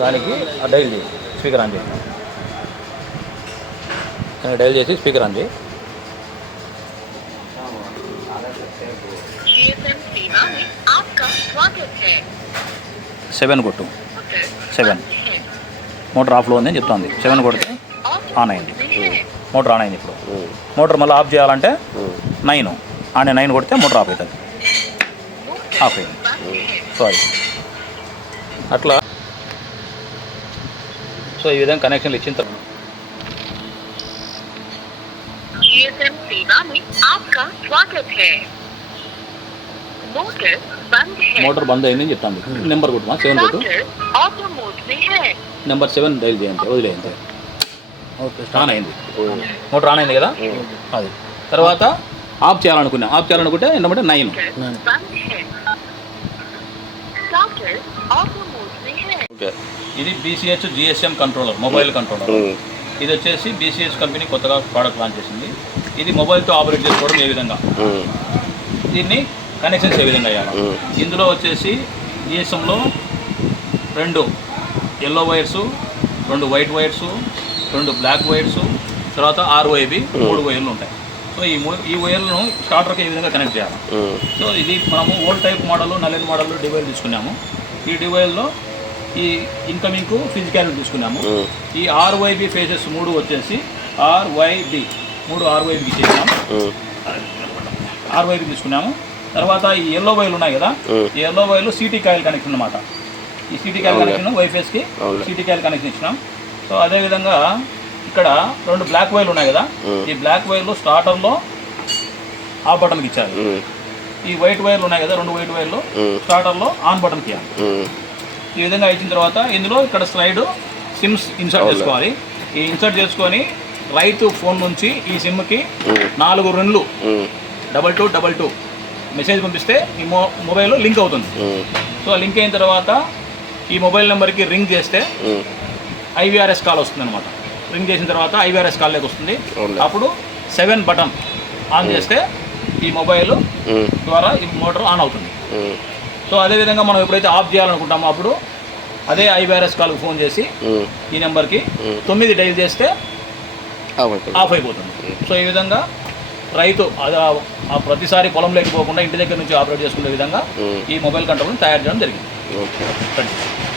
దానికి డైల్ చేసి speaker on చేసి దానికి డైల్ చేసి స్పీకర్ ఆన్ చేయి. సెవెన్ కొట్టు. సెవెన్. మోటార్ ఆఫ్లో ఉందని చెప్తుంది. సెవెన్ కొడితే ఆన్ అయింది. మోటార్ ఆన్ అయింది ఇప్పుడు. మోటార్ మళ్ళీ ఆఫ్ చేయాలంటే నైన్. ఆన్ నైన్ కొడితే మోటార్ ఆఫ్ అవుతుంది. ఆఫ్ అయింది. సారీ అట్లా సో ఈ విధంగా కనెక్షన్లు ఇచ్చిన తర్వాత. మోటార్ బంద్ అయిందని చెప్తాను hmm. నెంబర్ కొట్టుమా సెవెన్ కొట్టు. నెంబర్ సెవెన్ డైల్ చేయండి వదిలేయండి ఆన్ అయింది. మోటార్ ఆన్ అయింది కదా? Hmm. అది. తర్వాత ఆఫ్ చేయాలనుకున్నా. ఆఫ్ చేయాలనుకుంటే ఏంటంటే నైన్. చెప్పారు ఇది BCH GSM controller mobile controller ఇది వచ్చేసి బీసీహెచ్ కంపెనీ కొత్తగా ప్రోడక్ట్ లాంచ్ చేసింది. ఇది మొబైల్తో ఆపరేట్ చేసుకోవడం ఏ విధంగా? Hmm. దీన్ని కనెక్షన్స్ ఏ విధంగా అయ్యా hmm. ఇందులో వచ్చేసి జిఎస్ఎంలో రెండు ఎల్లో వైర్స్ రెండు వైట్ వైర్స్ రెండు బ్లాక్ వైర్స్ తర్వాత ఆరు వైబి hmm. మూడు వైర్లు ఉంటాయి. సో ఈ ఈ వైర్లను స్టార్టర్కి ఏ విధంగా కనెక్ట్ చేయాలి? సో ఇది మనము ఓల్డ్ టైప్ మోడల్ నల్లని మోడల్లో డివైల్ తీసుకున్నాము. ఈ డివైల్లో ఈ ఇన్కమింగ్కు ఫిజికాలిటీ తీసుకున్నాము. ఈ ఆర్వైబి ఫేజెస్ మూడు వచ్చేసి ఆర్వైబి మూడు ఆర్వైబికి చేసాము ఆర్వైబి తీసుకున్నాము. తర్వాత ఈ ఎల్లో వైర్లు ఉన్నాయి కదా ఈ ఎల్లో వైర్లు సిటీ కాయిల్ కనెక్షన్ అనమాట ఈ సిటీ కాయిల్ కనెక్షన్ వైఫైస్కి సిటీ కాయిల్ కనెక్షన్ ఇచ్చినాం. సో అదేవిధంగా ఇక్కడ రెండు బ్లాక్ వైర్లు ఉన్నాయి కదా ఈ బ్లాక్ వైర్లు స్టార్టర్లో ఆ బటన్కి ఇచ్చారు. ఈ వైట్ వైర్లు ఉన్నాయి కదా రెండు వైట్ వైర్లు స్టార్టర్లో ఆన్ బటన్కి ఇవ్వాలి ఈ విధంగా ఇచ్చిన తర్వాత ఇందులో ఇక్కడ స్లైడ్ సిమ్స్ ఇన్సర్ట్ చేసుకోవాలి. ఈ ఇన్సర్ట్ చేసుకొని రైతు ఫోన్ నుంచి ఈ సిమ్కి నాలుగు రెండు double two double two message పంపిస్తే ఈ మొ మొబైల్ లింక్ అవుతుంది. సో లింక్ అయిన తర్వాత ఈ మొబైల్ నెంబర్కి రింగ్ చేస్తే ఐవీఆర్ఎస్ కాల్ వస్తుంది అనమాట రింగ్ చేసిన తర్వాత ఐవీఆర్ఎస్ కాల్లోకి వస్తుంది. అప్పుడు సెవెన్ బటన్ ఆన్ చేస్తే ఈ మొబైల్ ద్వారా ఈ మోటార్ ఆన్ అవుతుంది. సో అదేవిధంగా మనం ఎప్పుడైతే ఆఫ్ చేయాలనుకుంటామో అప్పుడు అదే ఐవీఆర్ఎస్ కాల్కి ఫోన్ చేసి ఈ నెంబర్కి తొమ్మిది డైల్ చేస్తే ఆఫ్ అయిపోతుంది. సో ఈ విధంగా రైతు ప్రతిసారి పొలం లేకపోకుండా ఇంటి దగ్గర నుంచి ఆపరేట్ చేసుకునే విధంగా ఈ మొబైల్ కంట్రోల్ని తయారు చేయడం జరిగింది. ఓకే. Thank you